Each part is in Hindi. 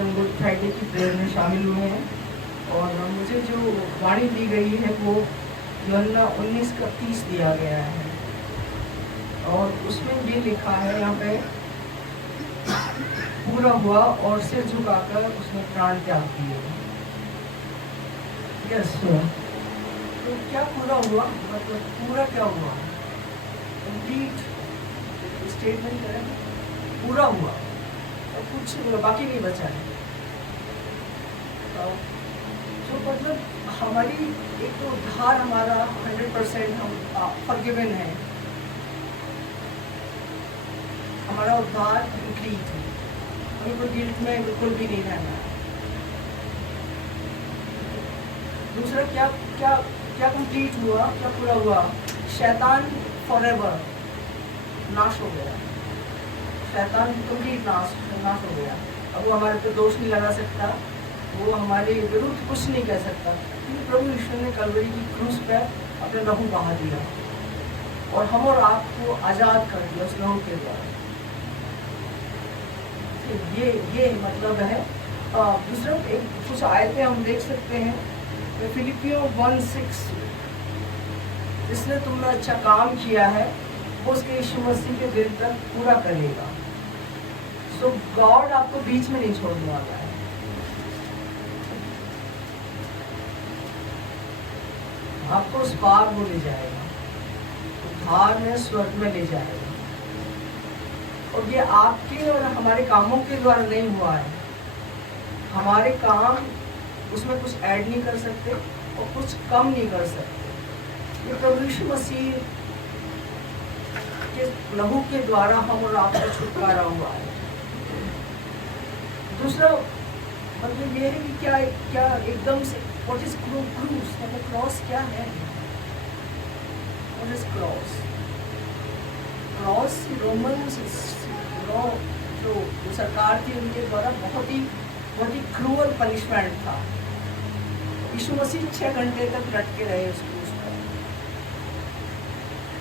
हम गुड फ्राइडे की प्रेयर में शामिल हुए हैं और मुझे जो वाणी दी गई है वो यूहन्ना 19:30 दिया गया है और उसमें ये लिखा है यहाँ पे पूरा हुआ और सिर झुकाकर उसने प्राण त्याग दिए। यस, तो क्या पूरा हुआ, मतलब पूरा क्या हुआ, कंप्लीट स्टेटमेंट करें, पूरा हुआ और कुछ बाकी नहीं बचा है। तो मतलब हमारी एक तो उद्धार हमारा 100% हम फॉरगिवन है, हमारा उद्धार कंप्लीट है, हमें कोई गिल्ट में बिल्कुल भी नहीं रहना है। दूसरा क्या क्या क्या कंप्लीट हुआ, क्या पूरा हुआ, शैतान फॉरएवर नाश हो गया, शैतान कंप्लीट नाश हो गया। अब वो हमारे पे दोष नहीं लगा सकता, वो हमारे विरुद्ध कुछ नहीं कह सकता, क्योंकि प्रभु यीशु ने कलवरी की क्रूस पे अपने लहू बहा दिया और हम और आपको आज़ाद कर दिया उस लहू के द्वारा। ये मतलब है। दूसरा एक कुछ आयतें हम देख सकते हैं, फिलिपियों 1:6, जिसने तुमने अच्छा काम किया है वो उसके यीशु मसीह के दिन तक पूरा करेगा। सो गॉड आपको बीच में नहीं छोड़ने वाला है। आपको उस पार वो ले जाएगा, उद्धार में स्वर्ग में ले जाएगा। और ये आपके और हमारे कामों के द्वारा नहीं हुआ है, हमारे काम उसमें कुछ ऐड नहीं कर सकते और कुछ कम नहीं कर सकते। ये प्रभु यीशु मसीह के लहू के द्वारा हम और आपका छुटकारा हुआ है। दूसरा मतलब ये है कि क्या एकदम से व्हाट इज क्रूस, मतलब क्रॉस क्या है, what is cross? Cross Romans law जो सरकार थी उनके द्वारा बहुत ही क्रूअल पनिशमेंट था। यीशु मसीह 6 घंटे तक लटके रहे उस क्रूस पर,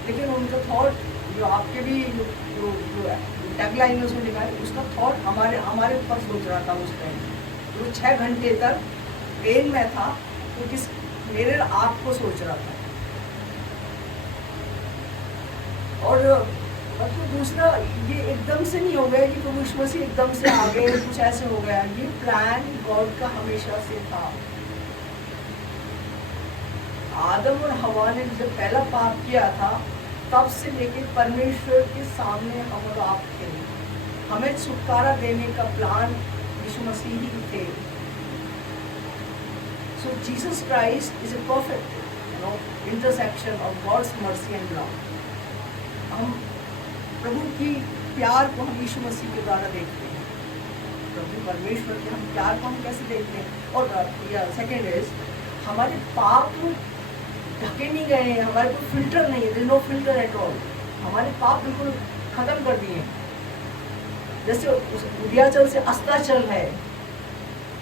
लेकिन उनका थॉट जो आपके भी जो टैगलाइन उसमें लिखा है, उसका थॉट हमारे ऊपर सोच रहा था उस टाइम। वो 6 घंटे तक पेन में था, तो किस मेरे आपको सोच रहा था। और मतलब दूसरा ये एकदम से नहीं हो गया कि प्रभु यीशु मसीह एकदम से आ गए, कुछ ऐसे हो गया। ये प्लान गॉड का हमेशा से था। आदम और हवा ने जब पहला पाप किया था, तब से लेकर परमेश्वर के सामने हम और आप थे, हमें छुटकारा देने का प्लान यीशु मसीह ही थे। So Jesus Christ is a perfect intersection of God's mercy and love. हम प्रभु की प्यार को हम यीशु मसीह के द्वारा देखते हैं, प्रभु परमेश्वर के हम प्यार को हम कैसे देखते हैं। और सेकेंड इज हमारे पाप ढके नहीं गए हैं, हमारे को फिल्टर नहीं है, नो फिल्टर एट ऑल। हमारे पाप बिल्कुल खत्म कर दिए, जैसे उदयाचल से अस्ताचल है,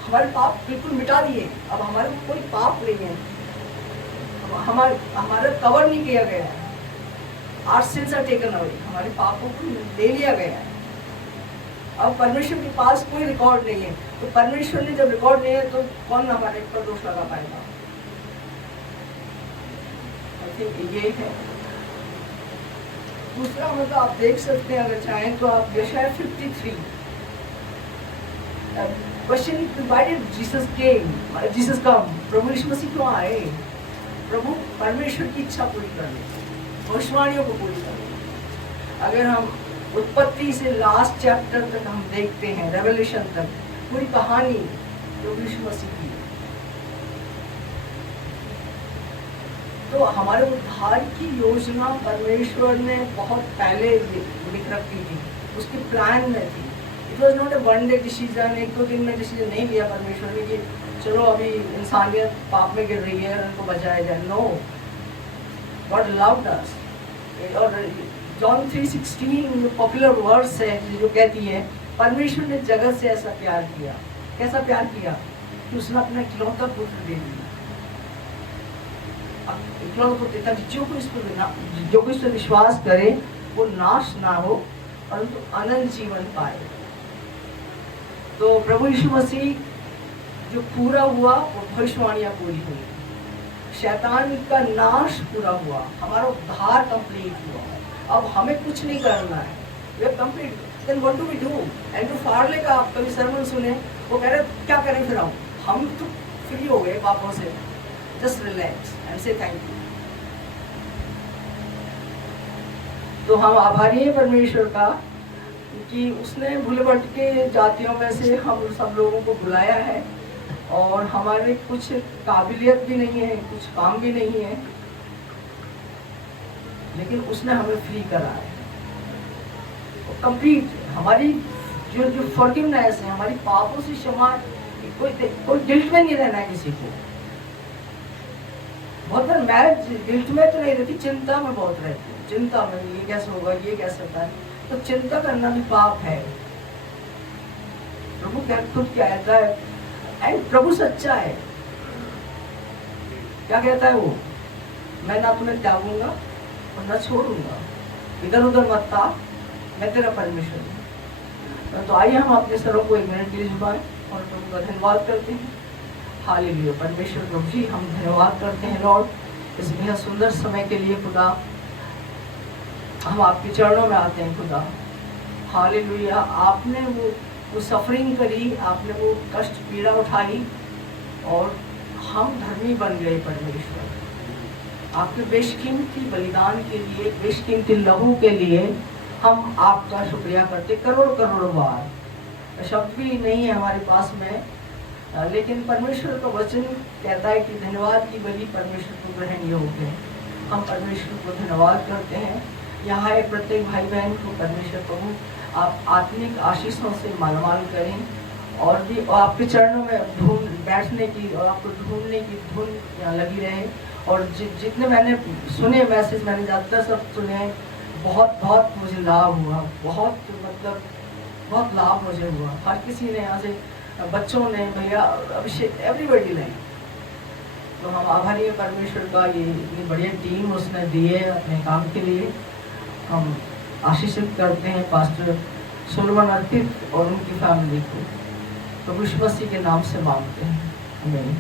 हमारे पाप बिल्कुल मिटा दिए। अब हमारे को कोई पाप नहीं है, हमारा कवर नहीं किया गया है। Our sins are taken away, हमारे पापों को ले लिया गया है। अब परमेश्वर के पास कोई रिकॉर्ड नहीं है, तो परमेश्वर ने जब रिकॉर्ड नहीं है तो कौन हमारे ऊपर दोष लगा पाएगा? ये है। दूसरा मतलब आप देख सकते हैं, अगर चाहें तो आप यशायाह 53 question, why did Jesus came, Jesus come, प्रभु यीशु मसीह क्यों आए? प्रभु परमेश्वर की इच्छा पूरी करने, भविष्यवाणियों को पूरी करने। अगर हम उत्पत्ति से लास्ट चैप्टर तक हम देखते हैं, रेवलेशन तक पूरी कहानी प्रभु यीशु मसीह की, तो हमारे उद्धार की योजना परमेश्वर ने बहुत पहले लिख रखी थी, उसके प्लान में थी। It was not a one day decision, 1-2 दिन में डिसीजन नहीं लिया परमेश्वर ने कि चलो अभी इंसानियत पाप में गिर रही है उनको बचाया जाए। No, God loved us. और जॉन 3:16 पॉपुलर वर्स है जो कहती है परमेश्वर ने जगत से ऐसा प्यार किया। कैसा प्यार किया कि उसने अपना इकलौता पुत्र दे दिया। इकलौता पुत्र ताकि जो कोई इस पर विश्वास करे वो नाश ना हो परंतु अनंत जीवन पाए। तो प्रभु यीशु मसीह जो पूरा हुआ वो भविष्यवाणियाँ पूरी हुई, शैतान का नाश पूरा हुआ, हमारा उद्धार कंप्लीट हुआ। अब हमें कुछ नहीं करना है, we are complete. Then what do we do? Andrew Farley का आप कभी सरमन सुने, वो कह रहे क्या करें फिर हम तो फ्री हो गए पापों से, जस्ट रिलैक्स एंड से थैंक यू। तो हम आभारी हैं परमेश्वर का कि उसने भूले भटके जातियों में से हम सब लोगों को बुलाया है, और हमारे कुछ काबिलियत भी नहीं है, कुछ काम भी नहीं है, लेकिन उसने हमें फ्री करा है कंप्लीट। हमारी जो फॉरगिवनेस है, हमारी पापों से क्षमा, कोई गिल्ट में नहीं रहना है किसी को। बहुत बार मैं गिल्ट में तो नहीं रहती, चिंता में बहुत रहती हूँ, चिंता में ये कैसे होगा, ये कैसे होता है, तो चिंता करना भी पाप है। प्रभु खुद कहता है, एंड प्रभु सच्चा है, क्या कहता है वो, मैं ना तुम्हें त्यागूंगा और ना छोड़ूंगा, इधर उधर मत ता, मैं तेरा परमेश्वर हूँ। तो आइए हम अपने सरों को एक मिनट के लिए झुकाएं और प्रभु का धन्यवाद करते हैं। हालेलुया। परमेश्वर प्रभु जी, हम धन्यवाद करते हैं लॉर्ड इस बेहद सुंदर समय के लिए। खुदा, हम आपके चरणों में आते हैं खुदा। हालेलुया। आपने वो सफरिंग करी, आपने वो कष्ट पीड़ा उठाई और हम धर्मी बन गए परमेश्वर। आपके बेशकीमती बलिदान के लिए, बेशकीमती लहू के लिए हम आपका शुक्रिया करते करोड़ करोड़ बार। शब्द भी नहीं है हमारे पास में, लेकिन परमेश्वर का वचन कहता है कि धन्यवाद की बलि परमेश्वर को ग्रहण योग्य है। हम परमेश्वर को धन्यवाद करते हैं। यहाँ एक प्रत्येक भाई बहन को परमेश्वर प्रभु आप आत्मिक आशीषों से मालामाल करें और भी आपके चरणों में ढूंढ बैठने की और आपको ढूंढने की धुन यहाँ लगी रहे। और जितने मैंने सुने मैसेज, मैंने ज़्यादातर सब सुने, बहुत बहुत मुझे लाभ हुआ, बहुत मतलब बहुत लाभ मुझे हुआ। हर किसी ने यहाँ से, बच्चों ने, भैया अभिषेक, एवरीबडी ने। तो हम आभारी हैं परमेश्वर का, ये इतनी बढ़िया टीम उसने दी है अपने काम के लिए। हम आशीषित करते हैं पास्टर सुलेमान अर्पित और उनकी फैमिली को, तो यीशु मसीह के नाम से मांगते हैं। आमीन।